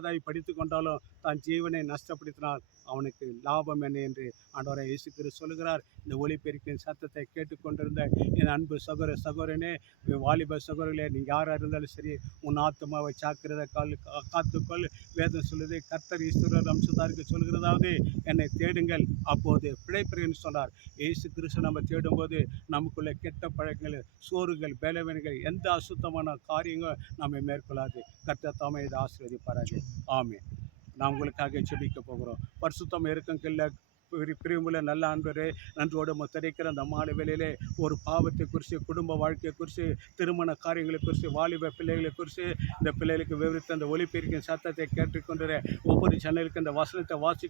பாதாய் படித்து கொண்டாலும் தான் ஜீவனை நஷ்டப்படுத்தினால் அவனுக்கு லாபம் என்ன என்று ஆண்டவரை இயேசுக்கிற சொல்கிறார் இந்த ஒளிப்பெருக்கின் சத்தத்தை கேட்டுக்கொண்டிருந்த என் அன்பு சகோதர சகோதரனே வாலிப சகோரர்களே நீங்கள் யாராக இருந்தாலும் சரி உன் ஆத்மாவை சாக்கிறத கால் காத்துக்கொள். வேதம் சொல்லுது கர்த்தர் ஈஸ்வரர் அம்சத்தாருக்கு சொல்கிறதாவது என்னை தேடுங்கள் அப்போது பிழைப்பிறேன்னு சொன்னார். இயேசு கிறிஸ்து நம்ம தேடும்போது நமக்குள்ள கெட்ட பழக்கங்கள் சோறுகள் பலவீனங்கள் எந்த அசுத்தமான காரியங்களும் நம்மை மேற்கொள்ளாது. கர்த்தர் தாமே இதை ஆசீர்வதிப்பாராக. ஆமே நான் உங்களுக்காக செபிக்க போகிறோம். பரிசுத்தம் இருக்குங்கில்ல பிரிவுல நல்ல அன்பரே நன்றோடு முத்தரிக்கிற அந்த மாலை வேலையிலே ஒரு பாவத்தை குறித்து குடும்ப வாழ்க்கையை குறித்து திருமண காரியங்களை குறித்து வாலிப பிள்ளைகளை குறித்து இந்த பிள்ளைகளுக்கு விவரித்த அந்த ஒளிபெருக்கின் சத்தத்தை கேட்டுக்கொண்டு ஒவ்வொரு சேனலுக்கு இந்த வசனத்தை வாசிக்க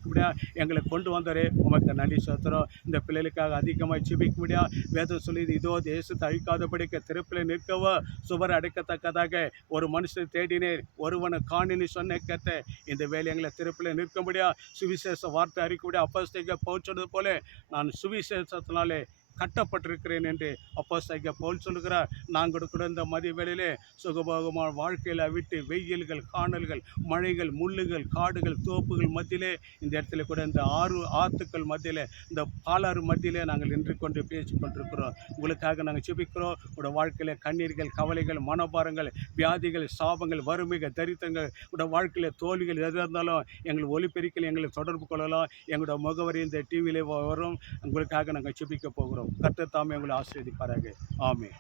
எங்களை கொண்டு வந்தாரே. உமக்கு நன்றி சோத்திரம் இந்த பிள்ளைகளுக்காக அதிகமாக ஜெபிக்க முடியா வேதம் சொல்லி இதோ தேசத்தை அழிக்காதபடிக்க திறப்பில் நிற்கவோ சுவர் அடைக்கத்தக்கதாக ஒரு மனுஷன் தேடினேன். ஒருவனை காணினு சொன்ன கேட்ட இந்த வேலை எங்களை திறப்பில் நிற்க முடியா? சுவிசேஷ வார்த்தை அறிக்க முடியா அப்போஸ்தைக்க சொன்னது போல நான் சுவிசேஷத்தினாலே கட்டப்பட்டிருக்கிறேன் என்று அப்போ சைக்க போல் சொல்லுகிறார். நாங்கள் கூட இந்த மதிய வேளையிலே சுகபோகமான வாழ்க்கையில் விட்டு வெயில்கள் காணல்கள் மழைகள் முள்ளுகள் காடுகள் தோப்புகள் மத்தியிலே இந்த இடத்துல கூட இந்த ஆறு ஆத்துக்கள் மத்தியிலே இந்த பாலாறு மத்தியிலே நாங்கள் நின்று கொண்டு பேசி கொண்டிருக்கிறோம். உங்களுக்காக நாங்கள் செபிக்கிறோம் உங்களோட வாழ்க்கையில் கண்ணீர்கள் கவலைகள் மனோபாரங்கள் வியாதிகள் சாபங்கள் வறுமைகள் தரித்திரங்கள் உங்களோட வாழ்க்கையில் தோல்விகள் எது இருந்தாலும் எங்கள் ஒலிபெருக்கில் எங்களை தொடர்பு கொள்ளலாம். எங்களோட முகவரி இந்த டிவியில் வரும். உங்களுக்காக நாங்கள் செபிக்க போகிறோம். கர்த்தர் தாமே உங்களை ஆசீர்வதிப்பாராக. ஆமே